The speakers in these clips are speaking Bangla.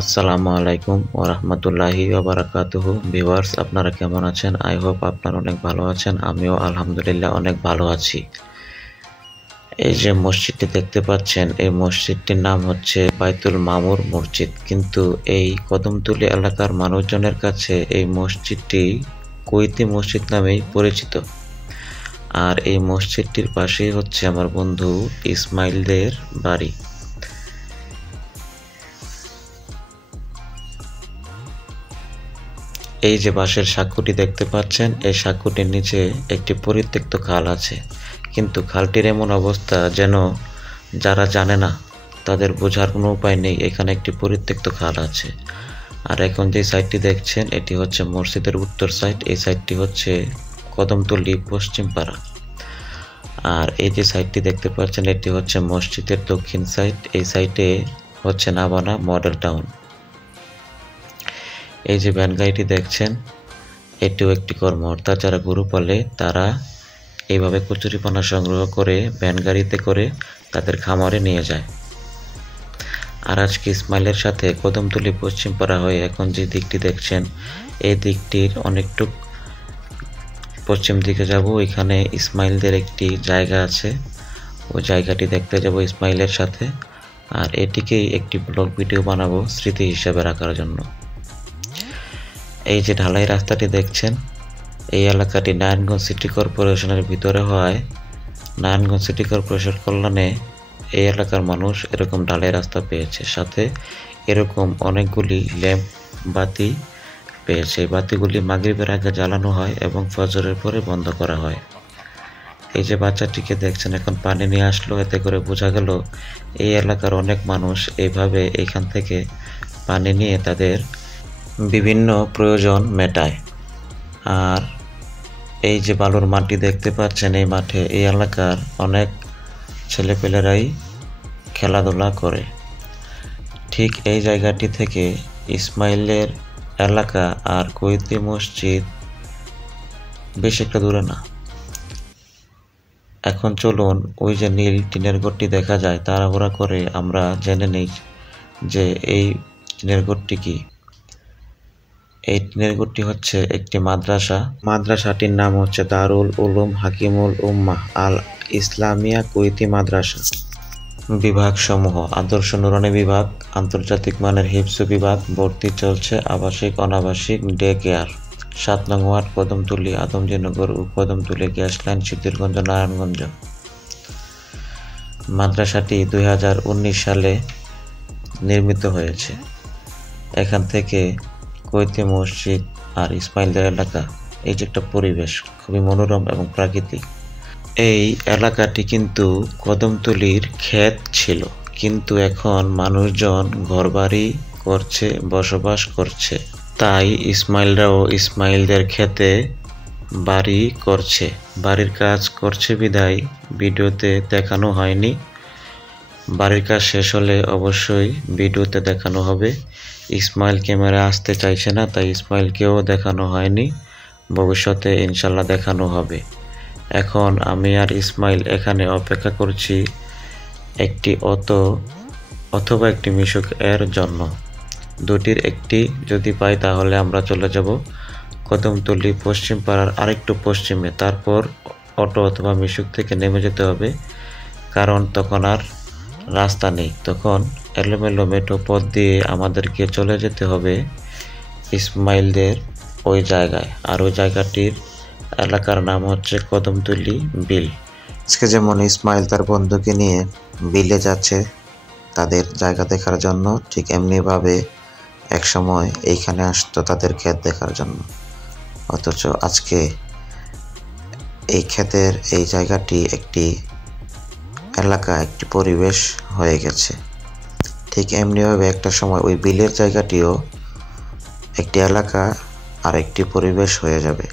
আসসালামু আলাইকুম ওয়া রাহমাতুল্লাহি ওয়া বারাকাতুহু। ভিউয়ার্স, আপনারা কেমন আছেন? আই হোপ আপনারা অনেক ভালো আছেন। আমিও আলহামদুলিল্লাহ অনেক ভালো আছি। এই যে মসজিদটি দেখতে পাচ্ছেন, এই মসজিদটির নাম হচ্ছে বাইতুল মামুর মসজিদ। কিন্তু এই কদমতলী এলাকার মানুষজনের কাছে এই মসজিদটি কুইতি মসজিদ নামেই পরিচিত। আর এই মসজিদটির পাশেই হচ্ছে আমার বন্ধু ইসমাইলদের বাড়ি। এই যে বাঁশের সাঁকুটি দেখতে পাচ্ছেন, এই সাঁকুটির নিচে একটি পরিত্যক্ত খাল আছে। কিন্তু খালটির এমন অবস্থা যেন যারা জানে না তাদের বোঝার কোনো উপায় নেই এখানে একটি পরিত্যক্ত খাল আছে। আর এখন যে সাইডটি দেখছেন এটি হচ্ছে মসজিদের উত্তর সাইড, এই সাইডটি হচ্ছে কদমতলী পশ্চিম পাড়া। আর এই যে সাইডটি দেখতে পাচ্ছেন এটি হচ্ছে মসজিদের দক্ষিণ সাইড, এই সাইডে হচ্ছে নাবানা মডেল টাউন। এই যে ভ্যান গাড়িটি দেখছেন এটিও একটি কর্ম, অর্থাৎ যারা গরু পালে তারা এইভাবে কচুরিপানা সংগ্রহ করে ভ্যান গাড়িতে করে তাদের খামারে নিয়ে যায়। আর আজকে ইসমাইলের সাথে কদমতলী পশ্চিম পাড়া হয়ে এখন যে দিকটি দেখছেন এই দিকটির অনেকটুক পশ্চিম দিকে যাব। এখানে ইসমাইলদের একটি জায়গা আছে, ওই জায়গাটি দেখতে যাব ইসমাইলের সাথে। আর এটিকেই একটি ব্লগ ভিডিও বানাবো স্মৃতি হিসাবে রাখার জন্য। এই যে ঢালাই রাস্তাটি দেখছেন, এই এলাকাটি নারায়ণগঞ্জ সিটি কর্পোরেশনের ভিতরে হওয়ায় নারায়ণগঞ্জ সিটি কর্পোরেশন কল্যাণে এই এলাকার মানুষ এরকম ঢালাই রাস্তা পেয়েছে, সাথে এরকম অনেকগুলি ল্যাম্প বাতি পেয়েছে। এই বাতিগুলি মাগরিবের আগে জ্বালানো হয় এবং ফজরের পরে বন্ধ করা হয়। এই যে বাচ্চাটিকে দেখছেন এখন পানি নিয়ে আসলো, এতে করে বোঝা গেল এই এলাকার অনেক মানুষ এইভাবে এখান থেকে পানি নিয়ে তাদের বিভিন্ন প্রয়োজন মেটায়। আর এই যে বালুর মাটি দেখতে পাচ্ছেন, এই মাঠে এই এলাকার অনেক ছেলেপেলেরাই খেলাধুলা করে। ঠিক এই জায়গাটি থেকে ইসমাইলের এলাকা আর কুইতি মসজিদ বেশ একটা দূরে না। এখন চলুন ওই যে নীল টিনের ঘরটি দেখা যায় তাড়াহুড়া করে আমরা জেনে নিই যে এই টিনের ঘরটি কি। এই টিনের ঘরটি হচ্ছে একটি মাদ্রাসা। মাদ্রাসাটির নাম হচ্ছে দারুল উলুম হাকিমুল উম্মাহ আল ইসলামিয়া কুইতি মাদ্রাসা। বিভাগ সমূহ: আদর্শ নুরানি বিভাগ, আন্তর্জাতিক মানের হিফজ বিভাগ, ভর্তি চলছে আবাসিক অনাবাসিক ডে কেয়ার। ৭ নং ওয়ার্ড, কদমতলী, আদমজীনগর ও কদমতলী গ্যাস লাইন, সিদ্ধিরগঞ্জ, নারায়ণগঞ্জ। মাদ্রাসাটি ২০১৯ সালে নির্মিত হয়েছে। এখান থেকে কুইতি মসজিদ আর ইসমাইলদের এলাকা, এই যে একটা পরিবেশ খুবই মনোরম এবং প্রাকৃতিক। এই এলাকাটি কিন্তু কদমতলীর ক্ষেত ছিল, কিন্তু এখন মানুষজন ঘরবাড়ি করছে, বসবাস করছে। তাই ইসমাইলরাও ইসমাইলদের ক্ষেতে বাড়ি করছে, বাড়ির কাজ করছে বিধায় ভিডিওতে দেখানো হয়নি। বাড়ির কাজ শেষ হলে অবশ্যই ভিডিওতে দেখানো হবে। ইসমাইল ক্যামেরা আসতে চাইছে না, তাই ইসমাইলকেও দেখানো হয়নি। ভবিষ্যতে ইনশাল্লাহ দেখানো হবে। এখন আমি আর ইসমাইল এখানে অপেক্ষা করছি একটি অটো অথবা একটি মিশুক এর জন্য। দুটির একটি যদি পাই তাহলে আমরা চলে যাব কদমতলী পশ্চিম পাড়ার আরেকটু পশ্চিমে। তারপর অটো অথবা মিশুক থেকে নেমে যেতে হবে, কারণ তখন আর রাস্তা নেই। তখন এলোমেলো মেঠো পথ দিয়ে আমাদেরকে চলে যেতে হবে ইসমাইলদের ওই জায়গায়। আর ওই জায়গাটির এলাকার নাম হচ্ছে কদমতলী বিল। আজকে যেমন ইসমাইল তার বন্ধুকে নিয়ে বিলে যাচ্ছে তাদের জায়গা দেখার জন্য, ঠিক এমনিভাবে একসময় এইখানে আসতো তাদের ক্ষেত দেখার জন্য। অথচ আজকে এই ক্ষেতের এই জায়গাটি একটি এলাকা, একটি পরিবেশ হয়ে গেছে। ঠিক এমনিভাবে একটা সময় ওই বিলের জায়গাটিও একটি এলাকা আর একটি পরিবেশ হয়ে যাবে।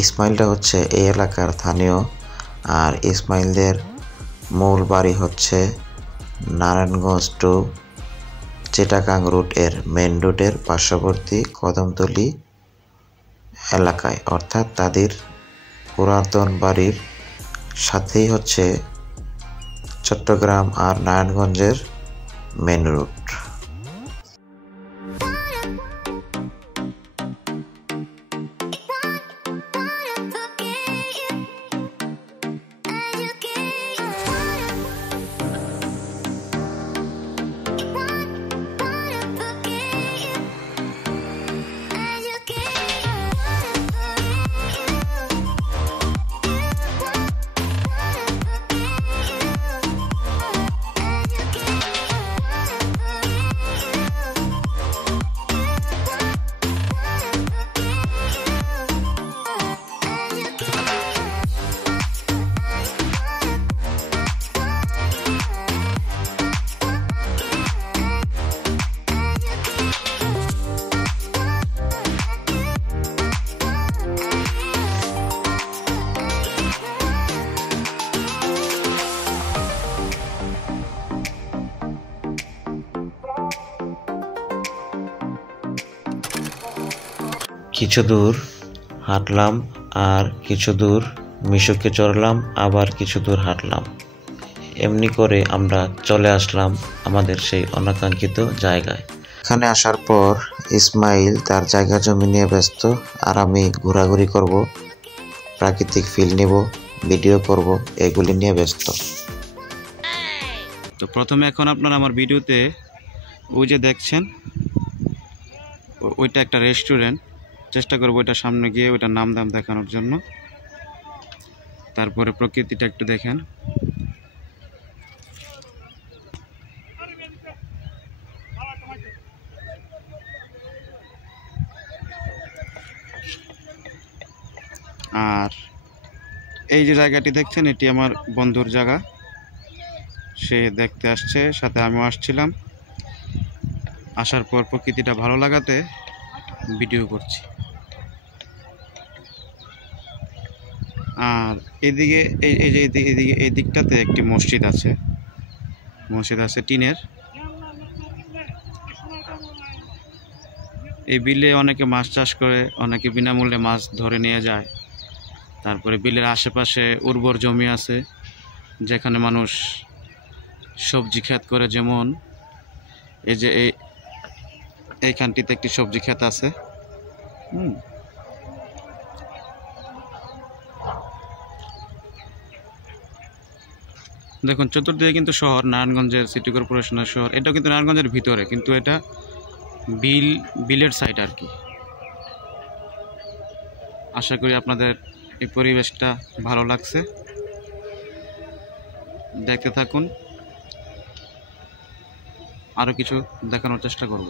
ইসমাইলটা হচ্ছে এই এলাকার স্থানীয়, আর ইসমাইলদের মূল বাড়ি হচ্ছে নারায়ণগঞ্জ টু চিটাগাং রুট এর মেন রুটের পার্শ্ববর্তী কদমতলী এলাকায়, অর্থাৎ তাদের পুরাতন বাড়ির সাথেই হচ্ছে চট্টগ্রাম আর নারায়ণগঞ্জের মেন রুট। কিছু দূর হাঁটলাম, আর কিছু দূর মিশুকে চড়লাম, আবার কিছু দূর হাঁটলাম। এমনি করে আমরা চলে আসলাম আমাদের সেই অনাকাঙ্ক্ষিত জায়গায়। এখানে আসার পর ইসমাইল তার জায়গা জমি নিয়ে ব্যস্ত, আর আমি ঘোরাঘুরি করব, প্রাকৃতিক ফিল নেব, ভিডিও করব, এগুলি নিয়ে ব্যস্ত। তো প্রথমে এখন আপনারা আমার ভিডিওতে ওই যে দেখছেন ওইটা একটা রেস্টুরেন্ট, চেষ্টা করবো ওইটার সামনে গিয়ে ওইটার নাম দাম দেখানোর জন্য। তারপরে প্রকৃতিটা একটু দেখেন। আর এই যে জায়গাটি দেখছেন এটি আমার বন্ধুর জায়গা, সে দেখতে আসছে, সাথে আমিও আসছিলাম। আসার পর প্রকৃতিটা ভালো লাগাতে ভিডিও করছি। আর এদিকে এই দিকটাতে একটি মসজিদ আছে টিনের। এই বিলে অনেকে মাছ চাষ করে, অনেকে বিনামূল্যে মাছ ধরে নিয়ে যায়। তারপরে বিলের আশেপাশে উর্বর জমি আছে যেখানে মানুষ সবজি ক্ষেত করে, যেমন এই যে এইখানটিতে একটি সবজি ক্ষেত আছে। দেখুন চতুর্দিকে কিন্তু শহর, নারায়ণগঞ্জের সিটি কর্পোরেশনের শহর। এটাও কিন্তু নারায়ণগঞ্জের ভিতরে, কিন্তু এটা বিলের সাইড আর কি। আশা করি আপনাদের এই পরিবেশটা ভালো লাগছে, দেখতে থাকুন, আরো কিছু দেখানোর চেষ্টা করব।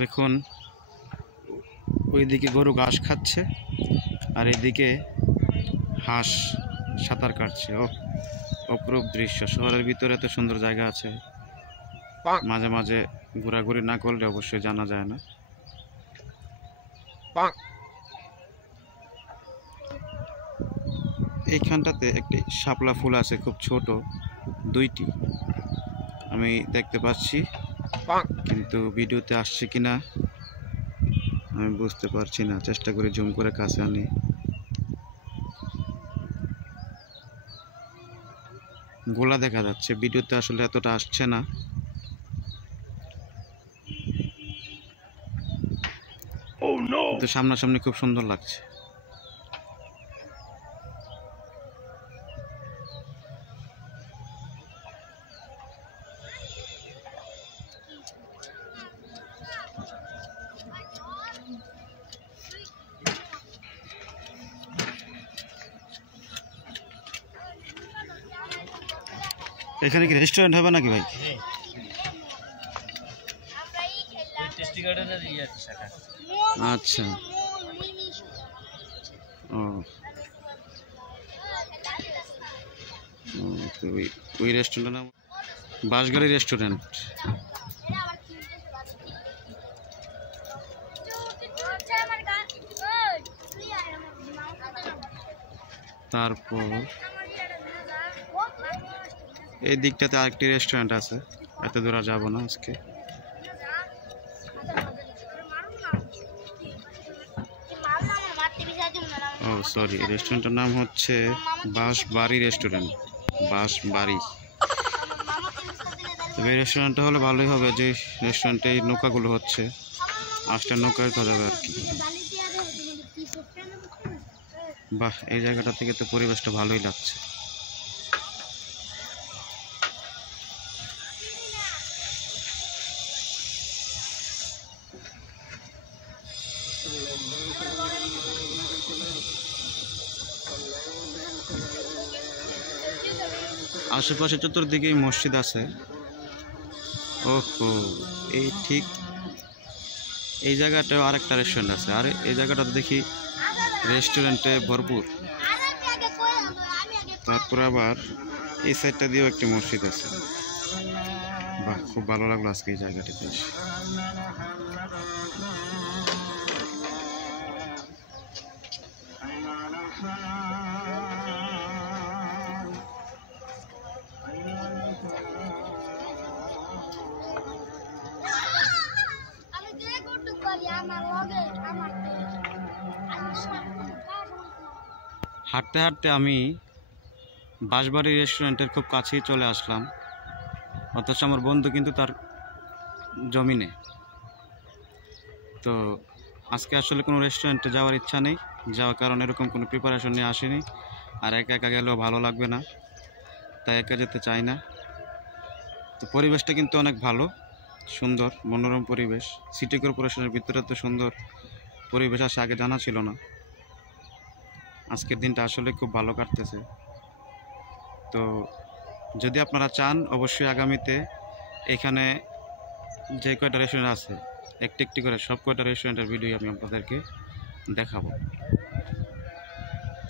দেখুন ওইদিকে গরু ঘাস খাচ্ছে, আর এদিকে হাঁস সাঁতার কাটছে। অপরূপ দৃশ্য। শহরের ভিতরে এত সুন্দর জায়গা আছে, মাঝে মাঝে ঘোরাঘুরি না করলে অবশ্যই জানা যায় না। এইখানটাতে একটি শাপলা ফুল আছে, খুব ছোট, দুইটি আমি দেখতে পাচ্ছি, কিন্তু ভিডিওতে আসছে কিনা আমি বুঝতে পারছি না। চেষ্টা করি জুম করে কাছে আনি। গোলা দেখা যাচ্ছে, ভিডিওতে আসলে এতটা আসছে না। কিন্তু সামনাসামনি খুব সুন্দর লাগছে। এখানে কি রেস্টুরেন্ট হবে নাকি ভাই? আচ্ছা, ওই রেস্টুরেন্টের নাম বাঁশগাড়ি রেস্টুরেন্ট। তারপর এই দিকটাতে আরেকটি রেস্টুরেন্ট আছে, এত দূর যাবো না আজকে। ও সরি, রেস্টুরেন্টের নাম হচ্ছে বাঁশবাড়ি রেস্টুরেন্ট, বাঁশবাড়ি। তবে এই রেস্টুরেন্টটা হলে ভালোই হবে, যে রেস্টুরেন্টে এই নৌকাগুলো হচ্ছে, আসলে নৌকায় তো যাবে আর কি। বাহ, এই জায়গাটা থেকে তো পরিবেশটা ভালোই লাগছে। আশেপাশে চতুর্দিকেই মসজিদ আছে। ওহো, এই ঠিক এই জায়গাটাও আরেকটা রেস্টুরেন্ট আছে, আর এই জায়গাটা দেখি রেস্টুরেন্টে ভরপুর। তারপর আবার এই সাইডটা দিয়েও একটি মসজিদ আছে। বাহ, খুব ভালো লাগলো আজকে এই জায়গাটিতে এসে। হাঁটতে হাঁটতে আমি বাঁশবাড়ি রেস্টুরেন্টের খুব কাছেই চলে আসলাম, অথচ আমার বন্ধু কিন্তু তার জমিনে। তো আজকে আসলে কোনো রেস্টুরেন্টে যাওয়ার ইচ্ছা নেই, যাওয়ার কারণে এরকম কোনো প্রিপারেশন নিয়ে আসিনি। আর একা একা গেলেও ভালো লাগবে না, তাই একা যেতে চাই না। তো পরিবেশটা কিন্তু অনেক ভালো, সুন্দর মনোরম পরিবেশ। সিটি কর্পোরেশনের ভিতরে তো সুন্দর পরিবেশ আসে আগে জানা ছিল না। আজকের দিনটা আসলে খুব ভালো কাটতেছে। তো যদি আপনারা চান, অবশ্যই আগামীতে এখানে যে কয়টা রেস্টুরেন্ট আছে একটি একটি করে সব কয়টা রেস্টুরেন্টের ভিডিও আমি আপনাদেরকে দেখাবো।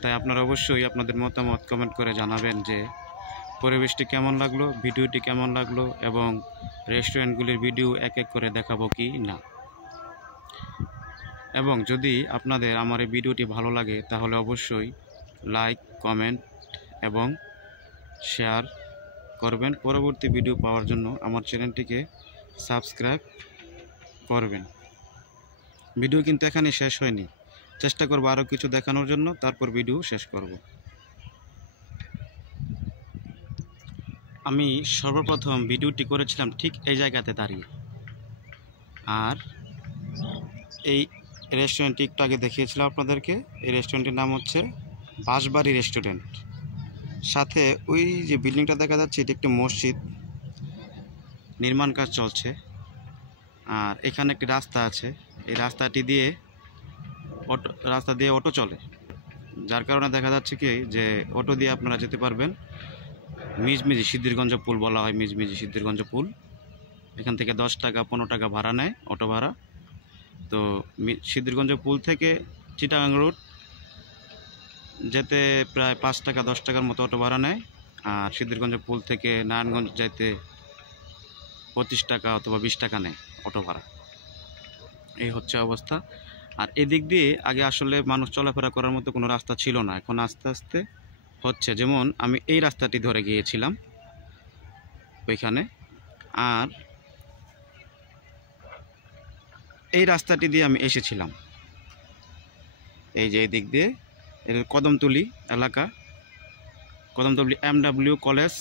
তাই আপনারা অবশ্যই আপনাদের মতামত কমেন্ট করে জানাবেন যে পরিবেশটি কেমন লাগলো, ভিডিওটি কেমন লাগলো, এবং রেস্টুরেন্টগুলির ভিডিও এক এক করে দেখাবো কি না। এবং যদি আপনাদের আমার এই ভিডিওটি ভালো লাগে তাহলে অবশ্যই লাইক, কমেন্ট এবং শেয়ার করবেন। পরবর্তী ভিডিও পাওয়ার জন্য আমার চ্যানেলটিকে সাবস্ক্রাইব করবেন। ভিডিও কিন্তু এখানে শেষ হয়নি, চেষ্টা করব আরও কিছু দেখানোর জন্য, তারপর ভিডিও শেষ করব। আমি সর্বপ্রথম ভিডিওটি করেছিলাম ঠিক এই জায়গাতে দাঁড়িয়ে। আর এই রেস্টুরেন্টটি একটু আগে দেখিয়েছিলাম আপনাদেরকে। এই রেস্টুরেন্টের নাম হচ্ছে বাঁশবাড়ি রেস্টুরেন্ট। সাথে ওই যে বিল্ডিংটা দেখা যাচ্ছে, এটি একটি মসজিদ, নির্মাণ কাজ চলছে। আর এখানে একটি রাস্তা আছে, এই রাস্তা দিয়ে অটো চলে, যার কারণে দেখা যাচ্ছে কি যে অটো দিয়ে আপনারা যেতে পারবেন। মিজমিজি সিদ্ধিরগঞ্জ পুল বলা হয়, মিজমিজি সিদ্ধিরগঞ্জ পুল। এখান থেকে 10 টাকা 15 টাকা ভাড়া নেয় অটো ভাড়া। তো সিদ্ধিরগঞ্জ পুল থেকে চিটাগাং রোড যেতে প্রায় 5 টাকা 10 টাকার মতো অটো ভাড়া নেয়। আর সিদ্ধিরগঞ্জ পুল থেকে নারায়ণগঞ্জ যাইতে 25 টাকা অথবা 20 টাকা নেয় অটো ভাড়া। এই হচ্ছে অবস্থা। আর এদিক দিয়ে আগে আসলে মানুষ চলাফেরা করার মতো কোনো রাস্তা ছিল না, এখন আস্তে আস্তে হচ্ছে। যেমন আমি এই রাস্তাটি ধরে গিয়েছিলাম ওইখানে, আর এই রাস্তাটি দিয়ে আমি এসেছিলাম এই যে এই দিক দিয়ে। এর কদমতলি এলাকা, কদমতলি MW কলেজ,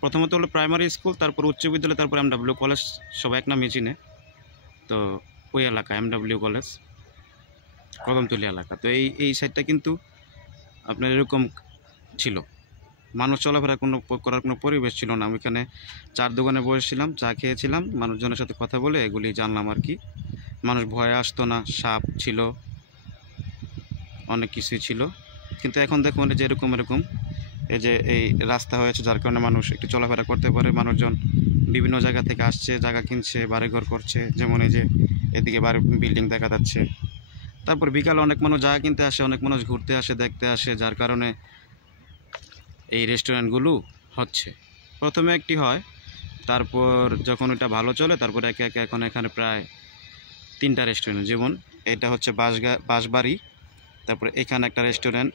প্রথমত হলো প্রাইমারি স্কুল, তারপর উচ্চ বিদ্যালয়, তারপর MW কলেজ, সবাই এক নামে চিনে। তো ওই এলাকা MW কলেজ, কদমতলি এলাকা। তো এই সাইডটা কিন্তু আপনার এরকম ছিল, মানুষ চলাফেরা করার কোনো পরিবেশ ছিল না। আমি এখানে চার দোকানে বসেছিলাম, চা খেয়েছিলাম, মানুষজনের সাথে কথা বলে এগুলি জানলাম আর কি। মানুষ ভয়ে আসতো না, সাপ ছিল, অনেক কিছুই ছিল। কিন্তু এখন দেখুন যে এরকম এই যে এই রাস্তা হয়েছে, যার কারণে মানুষ একটু চলাফেরা করতে পারে। মানুষজন বিভিন্ন জায়গা থেকে আসছে, জায়গা কিনছে, বাড়িঘর করছে। যেমন এই যে এদিকে বাড়ি বিল্ডিং দেখা যাচ্ছে। তারপর বিকালে অনেক মানুষ জায়গা কিনতে আসে, অনেক মানুষ ঘুরতে আসে, দেখতে আসে, যার কারণে এই রেস্টুরেন্টগুলো হচ্ছে। প্রথমে একটি হয়, তারপর যখন এটা ভালো চলে তারপর একে একে এখন এখানে প্রায় 3টা রেস্টুরেন্ট। যেমন এটা হচ্ছে বাঁশবাড়ি, তারপরে এখানে একটা রেস্টুরেন্ট,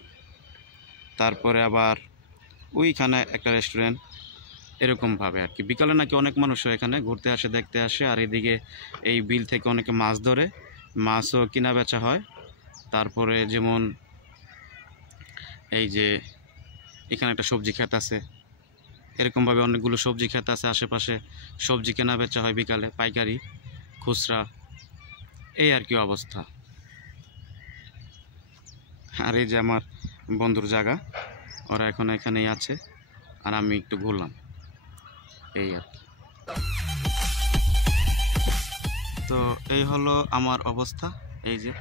তারপরে আবার ওইখানে একটা রেস্টুরেন্ট, এরকমভাবে আর কি। বিকালে নাকি অনেক মানুষও এখানে ঘুরতে আসে, দেখতে আসে। আর এদিকে এই বিল থেকে অনেকে মাছ ধরে, মাছও কিনা বেচা হয়। তারপরে যেমন এই যে এখানে একটা সবজি ক্ষেত আছে, এরকমভাবে অনেকগুলো সবজি ক্ষেত আছে আশেপাশে, সবজি কেনা বেচা হয় বিকালে, পাইকারি, খুচরা, এই আর কি অবস্থা। আর এই যে আমার বন্ধুর জায়গা, ওরা এখন এখানেই আছে, আর আমি একটু ঘুরলাম, এই আর কি। তো এই হলো আমার অবস্থা, এই যে।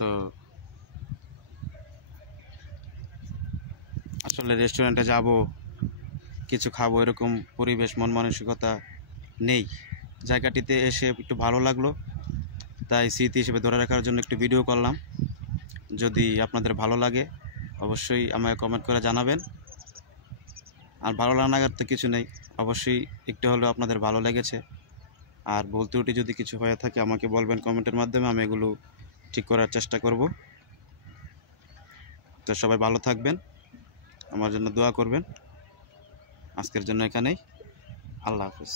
তো আসলে রেস্টুরেন্টে যাব, কিছু খাবো, এরকম পরিবেশ মন মানসিকতা নেই। জায়গাটিতে এসে একটু ভালো লাগলো, তাই স্মৃতি হিসেবে ধরে রাখার জন্য একটু ভিডিও করলাম। যদি আপনাদের ভালো লাগে অবশ্যই আমাকে কমেন্ট করে জানাবেন। আর ভালো লাগার তো কিছু নেই, অবশ্যই একটু হলেও আপনাদের ভালো লেগেছে। আর ভুল ত্রুটি যদি কিছু হয়ে থাকে আমাকে বলবেন কমেন্টের মাধ্যমে, আমি এগুলো ঠিক করার চেষ্টা করব। তো সবাই ভালো থাকবেন, আমার জন্য দোয়া করবেন। আজকের জন্য এখানেই। আল্লাহ হাফেজ।